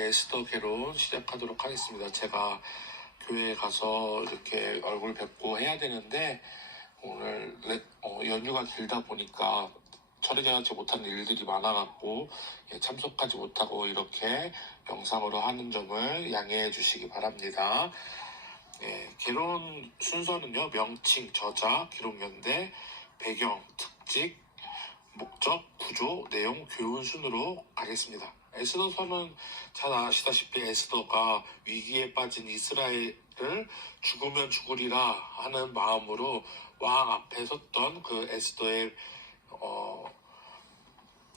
에스더 개론 시작하도록 하겠습니다. 제가 교회에 가서 이렇게 얼굴 뵙고 해야 되는데 오늘 연휴가 길다 보니까 처리하지 못한 일들이 많아갖고 참석하지 못하고 이렇게 영상으로 하는 점을 양해해 주시기 바랍니다. 개론 순서는요, 명칭, 저자, 기록연대, 배경, 특징, 목적, 구조, 내용, 교훈 순으로 가겠습니다. 에스더서는 잘 아시다시피 에스더가 위기에 빠진 이스라엘을 죽으면 죽으리라 하는 마음으로 왕 앞에 섰던 그 에스더의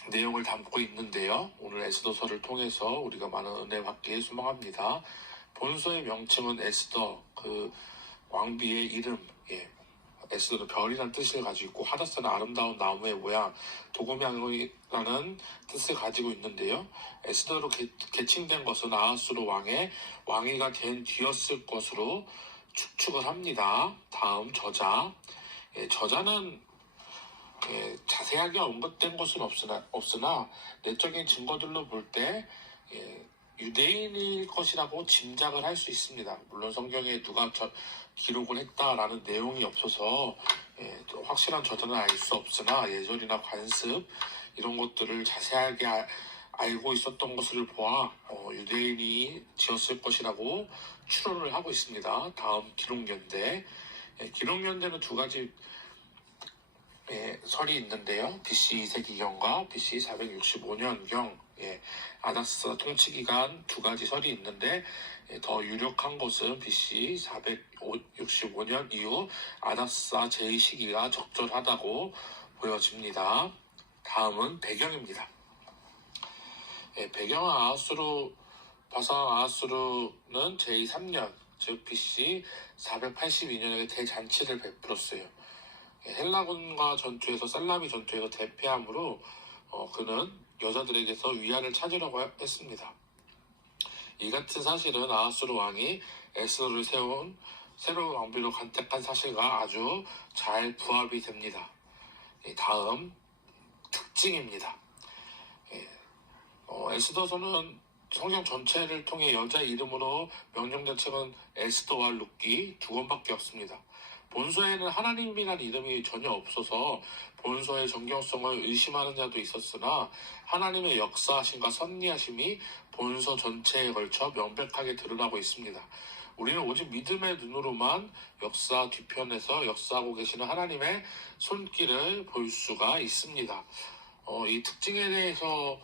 내용을 담고 있는데요. 오늘 에스더서를 통해서 우리가 많은 은혜 받기에 소망합니다. 본서의 명칭은 에스더, 그 왕비의 이름, 에스더는 별이라는 뜻을 가지고 있고 하다스는 아름다운 나무의 모양, 도금향이라는 뜻을 가지고 있는데요. 에스더로 개칭된 것은 아하스로 왕의 왕위가 된 뒤였을 것으로 추측을 합니다. 다음 저자. 저자는 자세하게 언급된 것은 없으나 내적인 증거들로 볼 때 유대인일 것이라고 짐작을 할 수 있습니다. 물론 성경에 누가 기록을 했다라는 내용이 없어서 확실한 저자는 알 수 없으나 예절이나 관습 이런 것들을 자세하게 알고 있었던 것을 보아 유대인이 지었을 것이라고 추론을 하고 있습니다. 다음 기록연대. 기록연대는 두 가지 설이 있는데요. BC 2세기경과 BC 465년경 아닥사 통치기간 두 가지 설이 있는데 더 유력한 것은 BC 465년 이후 아닥사 제2시기가 적절하다고 보여집니다. 다음은 배경입니다. 배경은 아하수르는 제3년 즉 BC 482년에 대잔치를 베풀었어요. 헬라군과 전투에서 살라미 전투에서 대패함으로 그는 여자들에게서 위안을 찾으려고 했습니다. 이 같은 사실은 아하수르 왕이 에스더를 세운 새로운 왕비로 간택한 사실과 아주 잘 부합이 됩니다. 다음 특징입니다. 에스더서는 성경 전체를 통해 여자 이름으로 명령된 책은 에스더와 룻기 두 권밖에 없습니다. 본서에는 하나님이라는 이름이 전혀 없어서 본서의 정경성을 의심하는 자도 있었으나 하나님의 역사하심과 섭리하심이 본서 전체에 걸쳐 명백하게 드러나고 있습니다. 우리는 오직 믿음의 눈으로만 역사 뒤편에서 역사하고 계시는 하나님의 손길을 볼 수가 있습니다. 이 특징에 대해서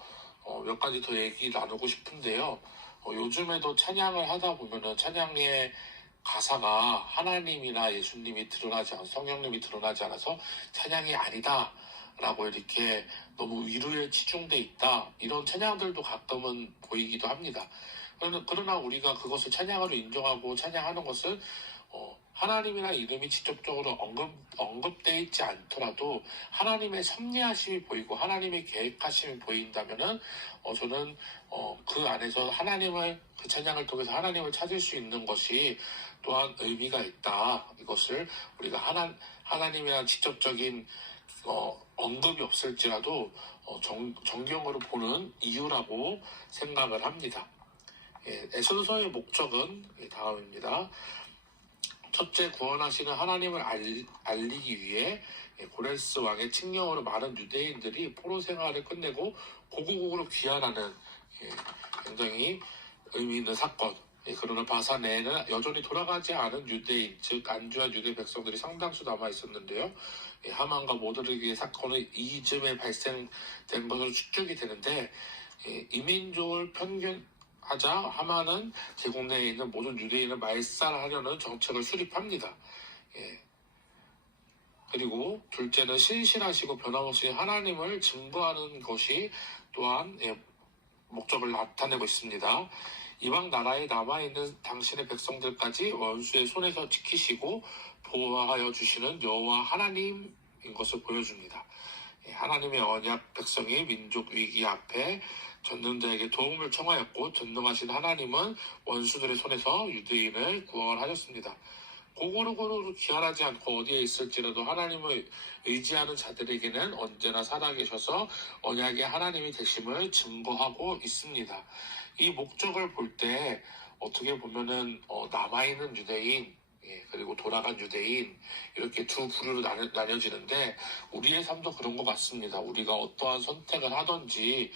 몇 가지 더 얘기 나누고 싶은데요. 요즘에도 찬양을 하다 보면은 찬양의 가사가 하나님이나 예수님이 드러나지 않아서 성령님이 드러나지 않아서 찬양이 아니다 라고 이렇게 너무 위로에 치중돼 있다 이런 찬양들도 가끔은 보이기도 합니다. 그러나 우리가 그것을 찬양으로 인정하고 찬양하는 것은 하나님이나 이름이 직접적으로 언급되어 있지 않더라도 하나님의 섭리하심이 보이고 하나님의 계획하심이 보인다면은 저는 그 안에서 그 찬양을 통해서 하나님을 찾을 수 있는 것이 또한 의미가 있다. 이것을 우리가 하나님이랑 직접적인 언급이 없을지라도 정경으로 보는 이유라고 생각을 합니다. 에스더서의 목적은 다음입니다. 첫째, 구원하시는 하나님을 알리기 위해 고레스 왕의 칙령으로 많은 유대인들이 포로 생활을 끝내고 고국으로 귀환하는 굉장히 의미 있는 사건. 그러나 바사내에는 여전히 돌아가지 않은 유대인, 즉 안주한 유대 백성들이 상당수 남아 있었는데요. 하만과 모드르기의 사건은 이쯤에 발생된 것으로 추측이 되는데 이민족을 편견하자 하만은 제국 내에 있는 모든 유대인을 말살하려는 정책을 수립합니다. 그리고 둘째는 신실하시고 변함없이 하나님을 증거하는 것이 또한 목적을 나타내고 있습니다. 이방 나라에 남아있는 당신의 백성들까지 원수의 손에서 지키시고 보호하여 주시는 여호와 하나님인 것을 보여줍니다. 하나님의 언약 백성이 민족 위기 앞에 전능자에게 도움을 청하였고 전능하신 하나님은 원수들의 손에서 유대인을 구원하셨습니다. 고고르고르 귀환하지 않고 어디에 있을지라도 하나님을 의지하는 자들에게는 언제나 살아계셔서 언약의 하나님이 되심을 증거하고 있습니다. 이 목적을 볼 때 어떻게 보면은 남아있는 유대인, 그리고 돌아간 유대인, 이렇게 두 부류로 나뉘어지는데 우리의 삶도 그런 것 같습니다. 우리가 어떠한 선택을 하든지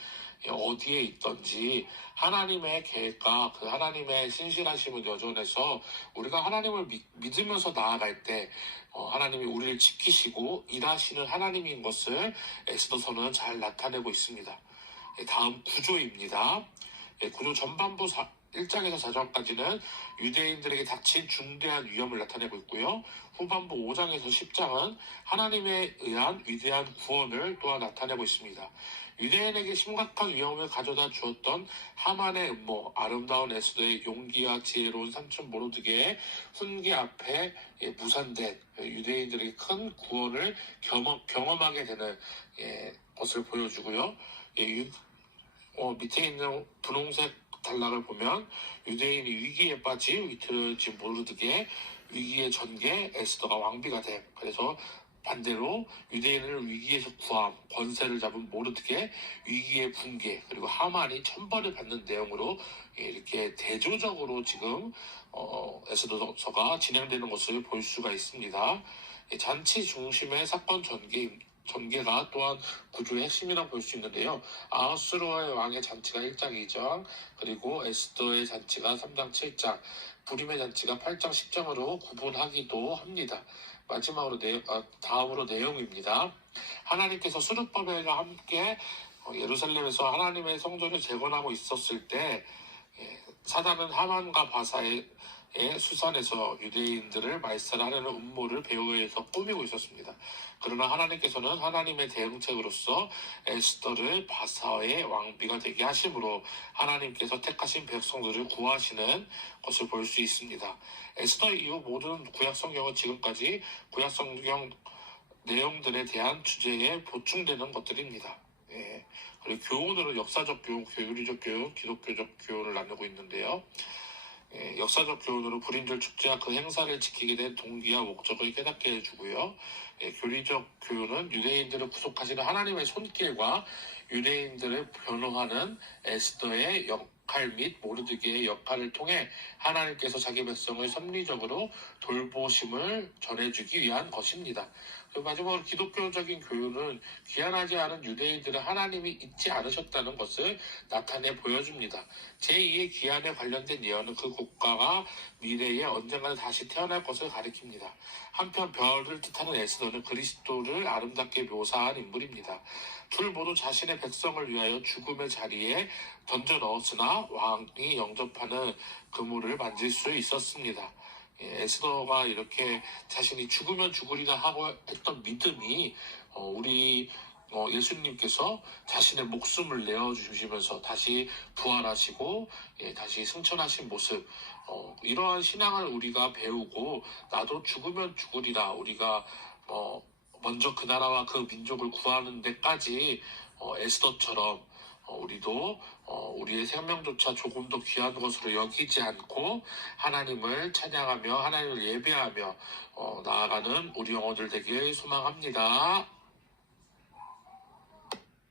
어디에 있든지 하나님의 계획과 그 하나님의 신실하심을 여전해서 우리가 하나님을 믿으면서 나아갈 때 하나님이 우리를 지키시고 일하시는 하나님인 것을 에스더서는 잘 나타내고 있습니다. 다음 구조입니다. 구조 전반부 1장에서 4장까지는 유대인들에게 닥친 중대한 위험을 나타내고 있고요. 후반부 5장에서 10장은 하나님에 의한 위대한 구원을 또한 나타내고 있습니다. 유대인에게 심각한 위험을 가져다 주었던 하만의 음모, 아름다운 에스더의 용기와 지혜로운 삼촌 모르드게의 훈계 앞에 무산된 유대인들에게 큰 구원을 경험하게 되는 것을 보여주고요. 밑에 있는 분홍색 단락을 보면 유대인이 위기에 빠진 위트지 모르드게 위기의 전개 에스더가 왕비가 됨. 그래서 반대로 유대인을 위기에서 구함, 권세를 잡은 모르드게 위기의 붕괴, 그리고 하만이 천벌을 받는 내용으로 이렇게 대조적으로 지금 에스더서가 진행되는 것을 볼 수가 있습니다. 잔치 중심의 사건 전개가 또한 구조의 핵심이라고 볼 수 있는데요. 아하스로의 왕의 잔치가 1장 2장, 그리고 에스더의 잔치가 3장 7장, 부림의 잔치가 8장 10장으로 구분하기도 합니다. 마지막으로 다음으로 내용입니다. 하나님께서 스룹바벨과 함께 예루살렘에서 하나님의 성전을 재건하고 있었을 때 사단은 하만과 바사의 수산에서 유대인들을 말살하려는 음모를 배후에서 꾸미고 있었습니다. 그러나 하나님께서는 하나님의 대응책으로서 에스더를 바사의 왕비가 되게 하심으로 하나님께서 택하신 백성들을 구하시는 것을 볼 수 있습니다. 에스더 이후 모든 구약성경은 지금까지 구약성경 내용들에 대한 주제에 보충되는 것들입니다. 그리고 교훈으로 역사적 교훈, 교리적 교훈, 기독교적 교훈을 나누고 있는데요. 역사적 교훈으로 불임절 축제와 그 행사를 지키게 된 동기와 목적을 깨닫게 해주고요. 교리적 교훈은 유대인들을 구속하시는 하나님의 손길과 유대인들을 변호하는 에스더의 역할 및 모르드게의 역할을 통해 하나님께서 자기 백성을 섭리적으로 돌보심을 전해주기 위한 것입니다. 그리고 마지막으로 기독교적인 교훈은 귀환하지 않은 유대인들은 하나님이 잊지 않으셨다는 것을 나타내 보여줍니다. 제2의 귀환에 관련된 예언은 그 국가가 미래에 언젠가는 다시 태어날 것을 가리킵니다. 한편 별을 뜻하는 에스더는 그리스도를 아름답게 묘사한 인물입니다. 둘 모두 자신의 백성을 위하여 죽음의 자리에 던져 넣었으나 왕이 영접하는 그물을 만질 수 있었습니다. 에스더가 이렇게 자신이 죽으면 죽으리라 하고 했던 믿음이 우리 예수님께서 자신의 목숨을 내어주시면서 다시 부활하시고 다시 승천하신 모습, 이러한 신앙을 우리가 배우고 나도 죽으면 죽으리라, 우리가 먼저 그 나라와 그 민족을 구하는 데까지 에스더처럼 우리도 우리의 생명조차 조금 더 귀한 것으로 여기지 않고 하나님을 찬양하며 하나님을 예배하며 나아가는 우리 영혼들 되길 소망합니다.